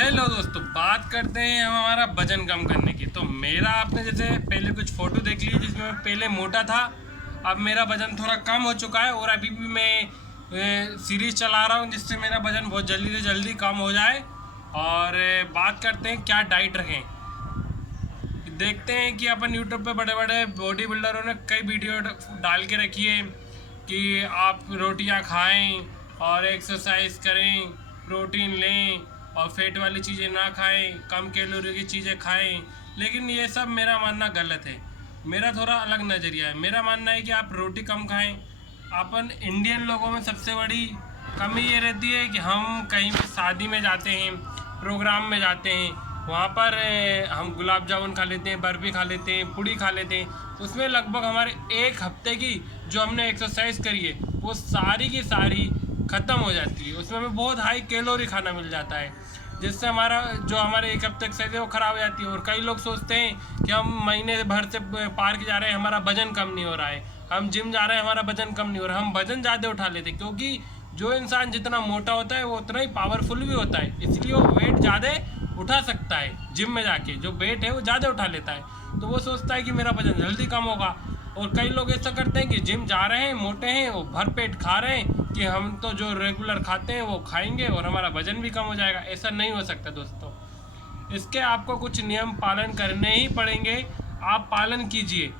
Hello दोस्तों, बात करते हैं हम हमारा वजन कम करने की। तो मेरा आपने जैसे पहले कुछ फ़ोटो देख ली जिसमें मैं पहले मोटा था। अब मेरा वज़न थोड़ा कम हो चुका है और अभी भी मैं सीरीज़ चला रहा हूँ जिससे मेरा वज़न बहुत जल्दी से जल्दी कम हो जाए। और बात करते हैं क्या डाइट रखें। देखते हैं कि अपन यूट्यूब पे बड़े बड़े बॉडी बिल्डरों ने कई वीडियो डाल के रखी है कि आप रोटियां खाएं और एक्सरसाइज करें, प्रोटीन लें और फैट वाली चीज़ें ना खाएं, कम कैलोरी की चीज़ें खाएं। लेकिन ये सब मेरा मानना गलत है। मेरा थोड़ा अलग नज़रिया है। मेरा मानना है कि आप रोटी कम खाएं। अपन इंडियन लोगों में सबसे बड़ी कमी ये रहती है कि हम कहीं भी शादी में जाते हैं, प्रोग्राम में जाते हैं, वहाँ पर हम गुलाब जामुन खा लेते हैं, बर्फ़ी खा लेते हैं, पूड़ी खा लेते हैं। उसमें लगभग हमारे एक हफ्ते की जो हमने एक्सरसाइज करी है वो सारी की सारी ख़त्म हो जाती है। उसमें हमें बहुत हाई कैलोरी खाना मिल जाता है जिससे हमारा जो हमारे एक हफ्ते एक्सरसाइज है वो ख़राब हो जाती है। और कई लोग सोचते हैं कि हम महीने भर से पार्क जा रहे हैं, हमारा वजन कम नहीं हो रहा है, हम जिम जा रहे हैं, हमारा वजन कम नहीं हो रहा है। हम वजन ज़्यादा उठा लेते हैं क्योंकि जो इंसान जितना मोटा होता है वो उतना ही पावरफुल भी होता है, इसलिए वो वेट ज़्यादा उठा सकता है। जिम में जाके जो वेट है वो ज़्यादा उठा लेता है, तो वो सोचता है कि मेरा वजन जल्दी कम होगा। और कई लोग ऐसा करते हैं कि जिम जा रहे हैं, मोटे हैं, वो भर पेट खा रहे हैं कि हम तो जो रेगुलर खाते हैं वो खाएंगे और हमारा वजन भी कम हो जाएगा। ऐसा नहीं हो सकता दोस्तों। इसके आपको कुछ नियम पालन करने ही पड़ेंगे। आप पालन कीजिए,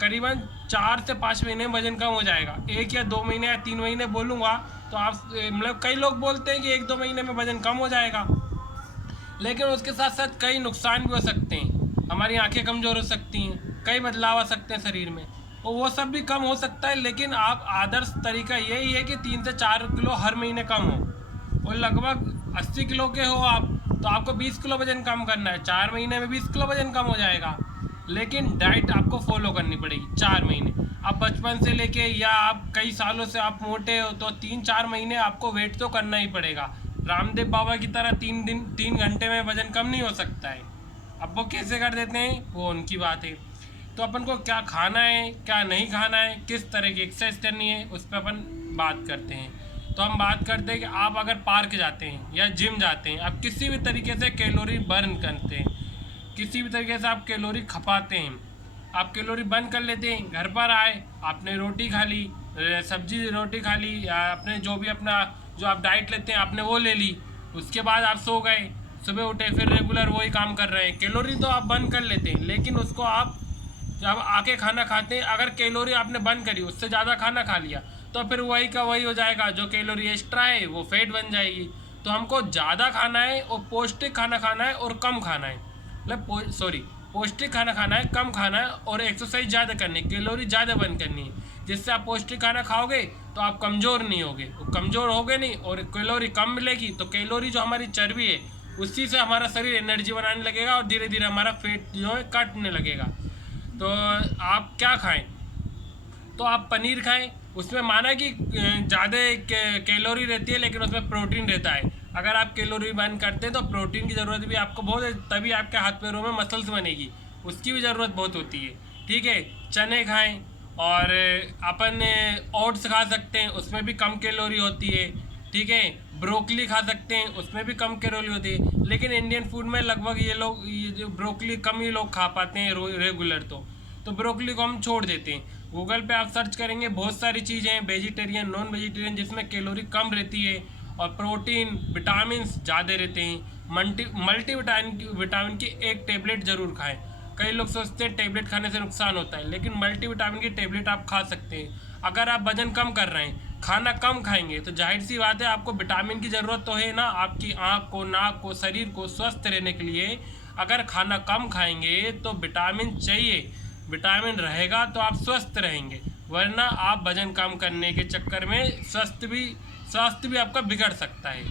करीबन 4 से 5 महीने में वजन कम हो जाएगा। 1 या 2 महीने या 3 महीने बोलूँगा तो आप मतलब कई लोग बोलते हैं कि 1-2 महीने में वजन कम हो जाएगा, लेकिन उसके साथ साथ कई नुकसान भी हो सकते हैं। हमारी आंखें कमज़ोर हो सकती हैं, कई बदलाव आ सकते हैं शरीर में, और वो सब भी कम हो सकता है। लेकिन आप आदर्श तरीका यही है कि 3 से 4 किलो हर महीने कम हो। और लगभग 80 किलो के हो आप तो आपको 20 किलो वजन कम करना है। 4 महीने में 20 किलो वजन कम हो जाएगा। लेकिन डाइट आपको फॉलो करनी पड़ेगी 4 महीने। आप बचपन से लेके या आप कई सालों से आप मोटे हो तो 3-4 महीने आपको वेट तो करना ही पड़ेगा। रामदेव बाबा की तरह 3 घंटे में वजन कम नहीं हो सकता है। अब वो कैसे कर देते हैं वो उनकी बात है। तो अपन को क्या खाना है, क्या नहीं खाना है, किस तरह की एक्सरसाइज करनी है, उस पर अपन बात करते हैं। तो हम बात करते हैं कि आप अगर पार्क जाते हैं या जिम जाते हैं, आप किसी भी तरीके से कैलोरी बर्न करते हैं, किसी भी तरीके से आप कैलोरी खपाते हैं, आप कैलोरी बर्न कर लेते हैं। घर पर आए, आपने रोटी खा ली, सब्जी रोटी खा ली, या आपने जो भी अपना जो आप डाइट लेते हैं आपने वो ले ली, उसके बाद आप सो गए, सुबह उठे फिर रेगुलर वही काम कर रहे हैं। कैलोरी तो आप बर्न कर लेते हैं, लेकिन उसको आप जब आके खाना खाते हैं, अगर कैलोरी आपने बर्न करी, उससे ज़्यादा खाना खा लिया, तो फिर वही का वही हो जाएगा। जो कैलोरी एक्स्ट्रा है वो फैट बन जाएगी। तो हमको ज़्यादा खाना है और पौष्टिक खाना खाना है और कम खाना है, मतलब पौष्टिक खाना खाना है, कम खाना है और एक्सरसाइज ज़्यादा करनी है, कैलोरी ज़्यादा बर्न करनी है। जिससे आप पौष्टिक खाना खाओगे तो आप कमज़ोर नहीं होगे, कमज़ोर होगे नहीं और कैलोरी कम मिलेगी तो कैलोरी जो हमारी चर्बी है उसी से हमारा शरीर एनर्जी बनाने लगेगा और धीरे धीरे हमारा फैट जो है कटने लगेगा। तो आप क्या खाएं? तो आप पनीर खाएं। उसमें माना कि ज़्यादा कैलोरी रहती है लेकिन उसमें प्रोटीन रहता है। अगर आप कैलोरी बर्न करते हैं तो प्रोटीन की ज़रूरत भी आपको बहुत है, तभी आपके हाथ पैरों में मसल्स बनेगी, उसकी भी ज़रूरत बहुत होती है। ठीक है, चने खाएं और अपन ओट्स खा सकते हैं, उसमें भी कम कैलोरी होती है। ठीक है, ब्रोकली खा सकते हैं, उसमें भी कम कैलोरी होती है। लेकिन इंडियन फूड में लगभग ये जो ब्रोकली कम ही लोग खा पाते हैं रेगुलर, तो ब्रोकली को हम छोड़ देते हैं। गूगल पे आप सर्च करेंगे, बहुत सारी चीज़ें हैं वेजिटेरियन, नॉन वेजिटेरियन, जिसमें कैलोरी कम रहती है और प्रोटीन विटामिन ज़्यादा रहते हैं। मल्टी विटामिन की एक टेबलेट ज़रूर खाएं। कई लोग सोचते हैं टेबलेट खाने से नुकसान होता है, लेकिन मल्टी विटामिन की टेबलेट आप खा सकते हैं। अगर आप वजन कम कर रहे हैं, खाना कम खाएंगे, तो जाहिर सी बात है आपको विटामिन की ज़रूरत तो है ना, आपकी आँख को, नाक को, शरीर को स्वस्थ रहने के लिए। अगर खाना कम खाएंगे तो विटामिन चाहिए, विटामिन रहेगा तो आप स्वस्थ रहेंगे, वरना आप वजन कम करने के चक्कर में स्वास्थ्य भी आपका बिगड़ सकता है।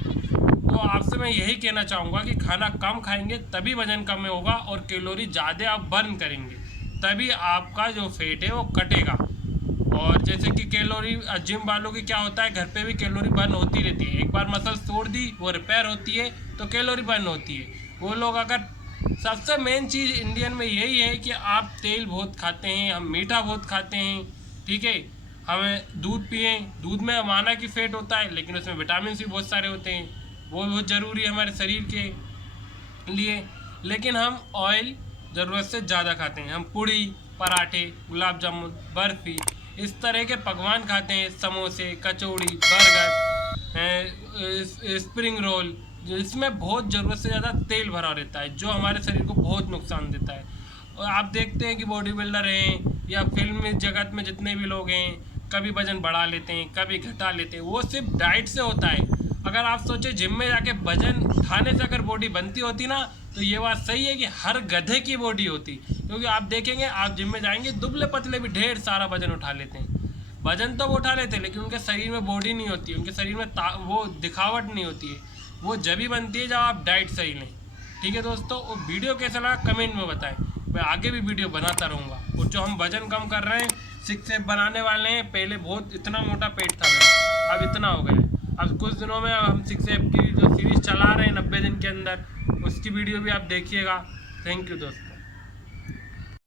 तो आपसे मैं यही कहना चाहूँगा कि खाना कम खाएंगे तभी वजन कम होगा और कैलोरी ज़्यादा आप बर्न करेंगे, तभी आपका जो फैट है वो कटेगा। और जैसे कि कैलोरी जिम वालों की क्या होता है, घर पे भी कैलोरी बर्न होती रहती है। एक बार मसल्स तोड़ दी, वो रिपेयर होती है तो कैलोरी बर्न होती है। वो लोग अगर सबसे मेन चीज़ इंडियन में यही है कि आप तेल बहुत खाते हैं, हम मीठा बहुत खाते हैं। ठीक है, हमें दूध पिएं, दूध में माना कि फैट होता है लेकिन उसमें विटामिन भी बहुत सारे होते हैं, वो बहुत ज़रूरी है हमारे शरीर के। लिए, लेकिन हम ऑयल ज़रूरत से ज़्यादा खाते हैं। हम पूड़ी, पराठे, गुलाब जामुन, बर्फ़ी, इस तरह के पकवान खाते हैं, समोसे, कचौड़ी, बर्गर, स्प्रिंग रोल, जिसमें बहुत ज़रूरत से ज़्यादा तेल भरा रहता है, जो हमारे शरीर को बहुत नुकसान देता है। और आप देखते हैं कि बॉडी बिल्डर हैं या फिल्म जगत में जितने भी लोग हैं, कभी वजन बढ़ा लेते हैं, कभी घटा लेते हैं, वो सिर्फ डाइट से होता है। अगर आप सोचे जिम में जाके वजन उठाने से अगर बॉडी बनती होती ना, तो ये बात सही है कि हर गधे की बॉडी होती। क्योंकि आप देखेंगे, आप जिम में जाएंगे, दुबले पतले भी ढेर सारा वजन उठा लेते हैं। वजन तो वो उठा लेते हैं, लेकिन उनके शरीर में बॉडी नहीं होती, उनके शरीर में वो दिखावट नहीं होती है। वो जब ही बनती है जब आप डाइट सही लें। ठीक है दोस्तों, वो वीडियो कैसा लगा कमेंट में बताएं। मैं आगे भी वीडियो बनाता रहूँगा। और जो हम वजन कम कर रहे हैं, 6 एप बनाने वाले हैं। पहले बहुत इतना मोटा पेट था मेरा, अब इतना हो गया है। अब कुछ दिनों में हम 6 एप की जो सीरीज़ चला रहे हैं 90 दिन के अंदर, उसकी वीडियो भी आप देखिएगा। थैंक यू दोस्तों।